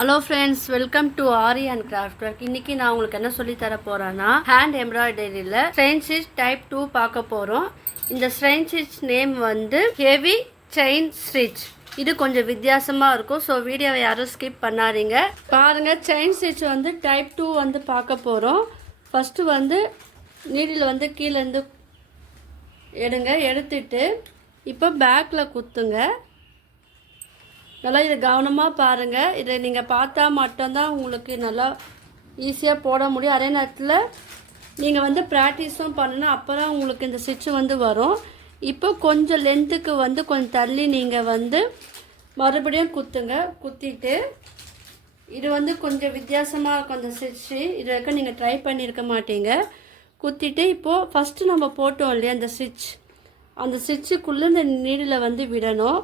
Hello friends, welcome to aari and craft work. இன்னைக்கு நான் உங்களுக்கு என்ன சொல்லி தர போறேன்னா ஹேண்ட் எம்ப்ராய்டரியில் ஸ்ட்ரெயின் ஸ்டிச் டைப் 2 பார்க்க போகிறோம். இந்த ஸ்ட்ரெயின் ஸ்டிச் நேம் வந்து ஹெவி செயின் ஸ்டிச். இது கொஞ்சம் வித்தியாசமாக இருக்கும். ஸோ வீடியோவை யாரும் ஸ்கிப் பண்ணாதீங்க. பாருங்கள், செயின் ஸ்டிச் வந்து டைப் 2 வந்து பார்க்க போகிறோம். ஃபஸ்ட்டு வந்து நீடில் வந்து கீழேருந்து எடுத்துட்டு இப்போ பேக்கில் குத்துங்க. நல்லா இதை கவனமாக பாருங்கள். இதை நீங்கள் பார்த்தா மட்டும்தான் உங்களுக்கு நல்லா ஈஸியாக போட முடியும். அதே நேரத்தில் நீங்கள் வந்து ப்ராக்டிஸும் பண்ணணும். அப்போ தான் உங்களுக்கு இந்த ஸ்டிச்சு வந்து வரும். இப்போ கொஞ்சம் லென்த்துக்கு வந்து கொஞ்சம் தள்ளி நீங்கள் வந்து மறுபடியும் குத்துங்க. குத்திட்டு இது வந்து கொஞ்சம் வித்தியாசமாக இருக்கும் அந்த ஸ்டிச்சு. இது வரைக்கும் நீங்கள் ட்ரை பண்ணியிருக்க மாட்டீங்க. குத்திட்டு இப்போது ஃபஸ்ட்டு நம்ம போட்டோம் இல்லையா அந்த ஸ்டிச், அந்த ஸ்டிச்சுக்குள்ளே இந்த நீடில் வந்து விடணும்.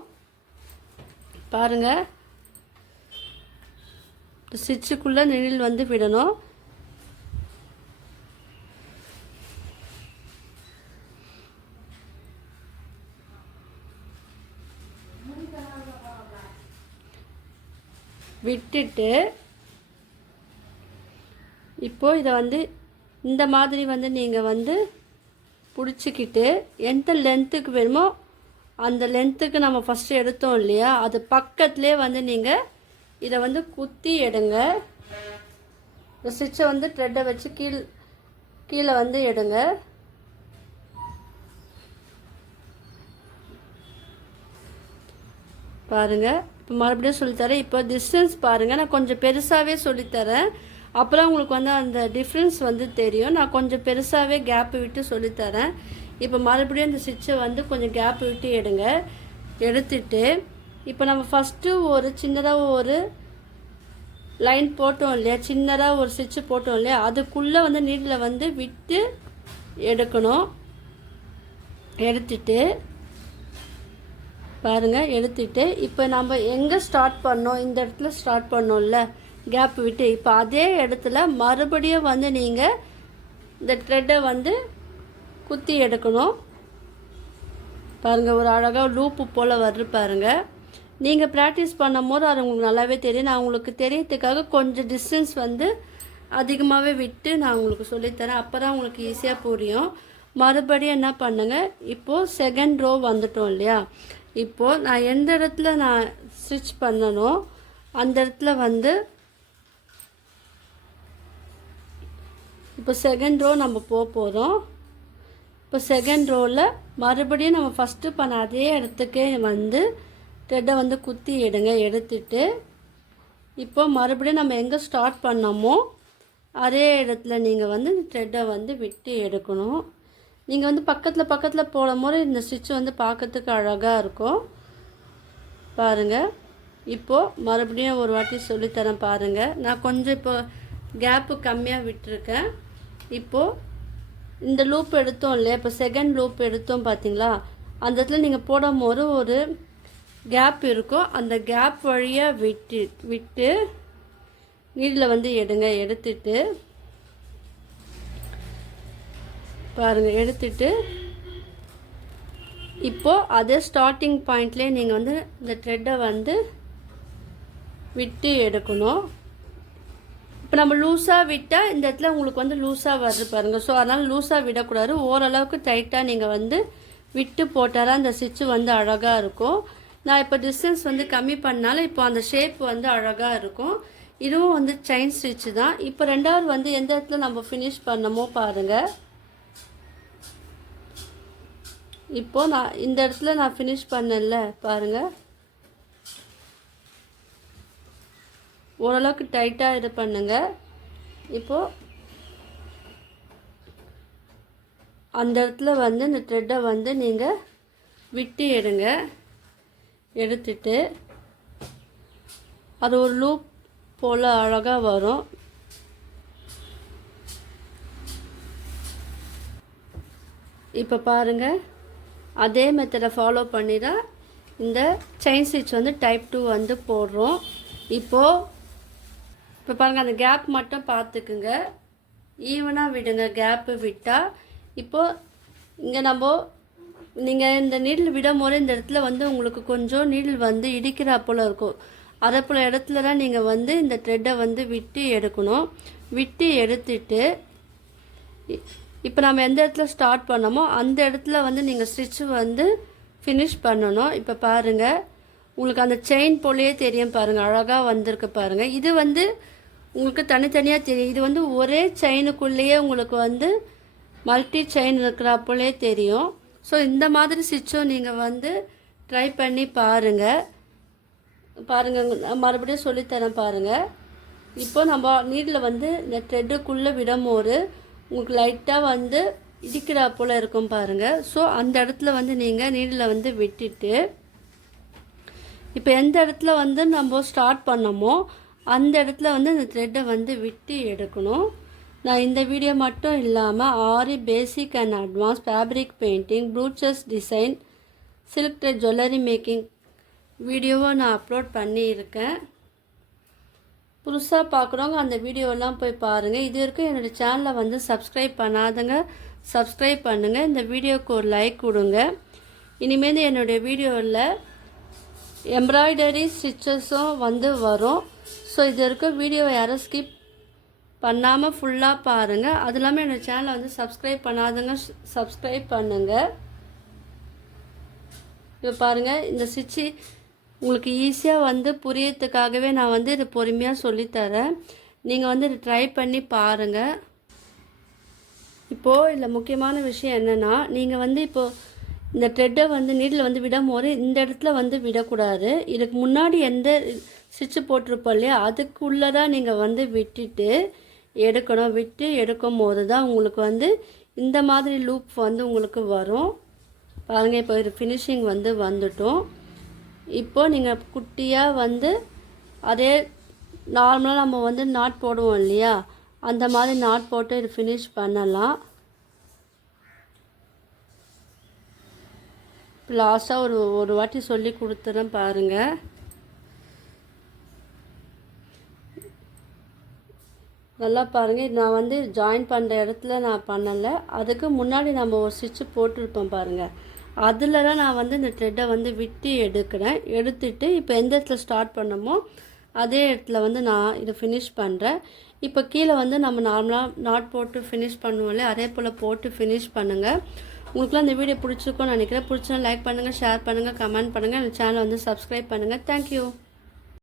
பாருங்கள், ஸ்டிச்சுக்குள்ளே நீடில் வந்து விடணும். விட்டுட்டு இப்போது இதை வந்து இந்த மாதிரி வந்து நீங்கள் வந்து பிடிச்சிக்கிட்டு எந்த லென்த்துக்கு வேணுமோ அந்த லென்த்துக்கு நம்ம ஃபஸ்ட்டு எடுத்தோம் இல்லையா, அது பக்கத்துலேயே வந்து நீங்கள் இதை வந்து குத்தி எடுங்க. இந்த ஸ்டிச்சை வந்து த்ரெட்டை வச்சு கீழே வந்து எடுங்க. பாருங்கள், இப்போ மறுபடியும் சொல்லித்தரேன். இப்போ டிஸ்டன்ஸ் பாருங்கள், நான் கொஞ்சம் பெருசாகவே சொல்லித்தரேன். அப்புறம் உங்களுக்கு வந்து அந்த டிஃப்ரென்ஸ் வந்து தெரியும். நான் கொஞ்சம் பெருசாகவே கேப்பு விட்டு சொல்லித்தரேன். இப்போ மறுபடியும் இந்த ஸ்டிச்சை வந்து கொஞ்சம் கேப் விட்டு எடுத்துட்டு இப்போ நம்ம ஃபஸ்ட்டு ஒரு சின்னதாக ஒரு லைன் போட்டோம் இல்லையா, சின்னதாக ஒரு ஸ்டிச்சு போட்டோம் இல்லையா, அதுக்குள்ளே வந்து நீடில் வந்து விட்டு எடுக்கணும். எடுத்துட்டு பாருங்கள், எடுத்துட்டு இப்போ நம்ம எங்கே ஸ்டார்ட் பண்ணோம், இந்த இடத்துல ஸ்டார்ட் பண்ணோம்ல கேப் விட்டு, இப்போ அதே இடத்துல மறுபடியும் வந்து நீங்கள் இந்த த்ரெட்டை வந்து குத்தி எடுக்கணும். பாருங்கள், ஒரு அழகாக லூப்பு போல் வருது பாருங்கள். நீங்கள் ப்ராக்டிஸ் பண்ணும் போது அது உங்களுக்கு நல்லாவே தெரியும். நான் உங்களுக்கு தெரியறதுக்காக கொஞ்சம் டிஸ்டன்ஸ் வந்து அதிகமாகவே விட்டு நான் உங்களுக்கு சொல்லித்தரேன். அப்போ தான் உங்களுக்கு ஈஸியாக புரியும். மறுபடியும் என்ன பண்ணுங்கள், இப்போது செகண்ட் ரோ வந்துட்டோம் இல்லையா, இப்போது நான் எந்த இடத்துல நான் ஸ்டிச் பண்ணணும் அந்த இடத்துல வந்து இப்போ செகண்ட் ரோ நம்ம போகிறோம். இப்போ செகண்ட் ரோவில் மறுபடியும் நம்ம ஃபஸ்ட்டு பண்ண அதே இடத்துக்கே வந்து த்ரெட்டை வந்து குத்தி எடுத்துட்டு இப்போ மறுபடியும் நம்ம எங்கே ஸ்டார்ட் பண்ணோமோ அதே இடத்துல நீங்கள் வந்து த்ரெட்டை வந்து விட்டு எடுக்கணும். நீங்கள் வந்து பக்கத்தில் போடும் போது இந்த ஸ்டிச் வந்து பார்க்கறதுக்கு அழகாக இருக்கும். பாருங்கள், இப்போது மறுபடியும் ஒரு வாட்டி சொல்லித்தரேன் பாருங்கள். நான் கொஞ்சம் இப்போ கேப்பு கம்மியாக விட்டுருக்கேன். இப்போது இந்த லூப் எடுத்தோம் இல்லையா, இப்போ செகண்ட் லூப் எடுத்தோம் பார்த்தீங்களா, அந்த இடத்துல நீங்கள் போடும் போது ஒரு கேப் இருக்கும். அந்த கேப் வழியாக விட்டு நீடில் வந்து எடுத்துட்டு பாருங்கள், எடுத்துட்டு இப்போது அதே ஸ்டார்டிங் பாயிண்ட்லேயே நீங்கள் வந்து இந்த த்ரெட்டை வந்து விட்டு எடுக்கணும். இப்போ நம்ம லூஸாக விட்டால் இந்த இடத்துல உங்களுக்கு வந்து லூஸாக வருது பாருங்கள். ஸோ அதனால் லூஸாக விடக்கூடாது. ஓரளவுக்கு டைட்டாக நீங்கள் வந்து விட்டு போட்டால் தான் அந்த ஸ்டிச்சு வந்து அழகாக இருக்கும். நான் இப்போ டிஸ்டன்ஸ் வந்து கம்மி பண்ணாலும் இப்போ அந்த ஷேப் வந்து அழகாக இருக்கும். இதுவும் வந்து செயின் ஸ்டிச்சு தான். இப்போ ரெண்டாவது வந்து எந்த இடத்துல நம்ம ஃபினிஷ் பண்ணமோ பாருங்கள். இப்போது நான் இந்த இடத்துல நான் ஃபினிஷ் பண்ணல பாருங்கள். ஓரளவுக்கு டைட்டாக இது பண்ணுங்கள். இப்போது அந்த இடத்துல வந்து இந்த த்ரெட்டை வந்து நீங்கள் விட்டு எடுத்துட்டு அது ஒரு லூப் போல் அழகாக வரும். இப்போ பாருங்கள், அதே மெத்தடை ஃபாலோ பண்ணி தான் இந்த செயின் ஸ்டிச் வந்து டைப் 2 வந்து போடுறோம். இப்போ பாருங்கள், அந்த கேப் மட்டும் பார்த்துக்குங்க, ஈவனாக விடுங்க. கேப்பு விட்டால் இப்போது இங்கே நீங்கள் இந்த நீடில் விடும் போது இந்த இடத்துல வந்து உங்களுக்கு கொஞ்சம் நீடில் வந்து இடிக்கிறா போல் இருக்கும். அரை போல் இடத்துல தான் நீங்கள் வந்து இந்த த்ரெட்டை வந்து விட்டு எடுக்கணும். விட்டு எடுத்துட்டு இப்போ நம்ம எந்த இடத்துல ஸ்டார்ட் பண்ணோமோ அந்த இடத்துல வந்து நீங்கள் ஸ்டிச்சு வந்து ஃபினிஷ் பண்ணணும். இப்போ பாருங்கள், உங்களுக்கு அந்த செயின் போலேயே தெரியும் பாருங்கள், அழகாக வந்திருக்கு பாருங்கள். இது வந்து உங்களுக்கு தனித்தனியாக தெரியும். இது வந்து ஒரே செயினுக்குள்ளேயே உங்களுக்கு வந்து மல்டி செயின் இருக்கிறப்போலே தெரியும். ஸோ இந்த மாதிரி ஸ்டிச்சும் நீங்கள் வந்து ட்ரை பண்ணி பாருங்கள். மறுபடியும் சொல்லித்தரேன் பாருங்கள். இப்போ நம்ம நீடில் வந்து இந்த த்ரெட்டுக்குள்ளே விடும்போது உங்களுக்கு லைட்டாக வந்து இடிக்கிறா போல் இருக்கும் பாருங்கள். ஸோ அந்த இடத்துல வந்து நீங்கள் நீடில் வந்து விட்டுட்டு இப்போ எந்த இடத்துல வந்து நம்ம ஸ்டார்ட் பண்ணோமோ அந்த இடத்துல வந்து இந்த த்ரெட்டை வந்து விட்டு எடுக்கணும். நான் இந்த வீடியோ மட்டும் இல்லாமல் Aari basic and advance fabric painting, brooches design, silk thread jewellery making வீடியோவை நான் அப்லோட் பண்ணியிருக்கேன். புதுசாக பார்க்குறவங்க அந்த வீடியோலாம் போய் பாருங்கள். இது வரைக்கும் என்னோடய சேனலை வந்து சப்ஸ்கிரைப் பண்ணாதங்க சப்ஸ்கிரைப் பண்ணுங்கள். இந்த வீடியோவுக்கு ஒரு லைக் கொடுங்க. இனிமேல் என்னுடைய வீடியோவில் எம்ப்ராய்டரி ஸ்டிச்சஸும் வந்து வரும். ஸோ இது வரைக்கும் வீடியோவை யாரும் ஸ்கிப் பண்ணாமல் ஃபுல்லாக பாருங்கள். அது இல்லாமல் என்னோடய சேனலை வந்து சப்ஸ்கிரைப் பண்ணாதங்க சப்ஸ்கிரைப் பண்ணுங்கள். இப்போ பாருங்கள், இந்த ஸ்டிச்சு உங்களுக்கு ஈஸியாக வந்து புரியறதுக்காகவே நான் வந்து இது பொறுமையாக சொல்லித்தரேன். நீங்கள் வந்து இது ட்ரை பண்ணி பாருங்கள். இப்போது இதில் முக்கியமான விஷயம் என்னென்னா, நீங்கள் வந்து இப்போது இந்த த்ரெட்டை வந்து நீடில் வந்து விடும்போது இந்த இடத்துல வந்து விடக்கூடாது. இதுக்கு முன்னாடி எந்த ஸ்டிச்சு போட்டிருப்போம் இல்லையா, அதுக்குள்ளே தான் நீங்கள் வந்து விட்டுட்டு எடுக்கணும். விட்டு எடுக்கும் போது தான் உங்களுக்கு வந்து இந்த மாதிரி லூப் வந்து உங்களுக்கு வரும் பாருங்கள். இப்போ ஒரு ஃபினிஷிங் வந்து வந்துட்டோம். இப்போது நீங்கள் குட்டியாக வந்து அதே நார்மலாக நம்ம வந்து நாட் போடுவோம் இல்லையா, அந்த மாதிரி நாட் போட்டு இது ஃபினிஷ் பண்ணலாம். லாஸ்ட்டாக ஒரு வாட்டி சொல்லி கொடுத்துறேன் பாருங்கள். நல்லா பாருங்கள், நான் வந்து ஜாயின் பண்ணுற இடத்துல நான் பண்ணலை. அதுக்கு முன்னாடி நம்ம ஒரு ஸ்டிச்சு போட்டிருப்போம் பாருங்கள், அதில் தான் நான் வந்து இந்த த்ரெட்டை வந்து விட்டு எடுக்கிறேன். எடுத்துட்டு இப்போ எந்த இடத்துல ஸ்டார்ட் பண்ணமோ அதே இடத்துல வந்து நான் இதை ஃபினிஷ் பண்ணுறேன். இப்போ கீழே வந்து நம்ம நார்மலாக நாட் போட்டு ஃபினிஷ் பண்ணுவோம்ல, அதே போல் போட்டு ஃபினிஷ் பண்ணுங்கள். உங்களுக்குலாம் இந்த வீடியோ பிடிச்சிருக்கோன்னு நினைக்கிறேன். பிடிச்சா லைக் பண்ணுங்கள், ஷேர் பண்ணுங்கள், கமெண்ட் பண்ணுங்கள். இந்த சேனலை வந்து சப்ஸ்கிரைப் பண்ணுங்கள். தேங்க்யூ.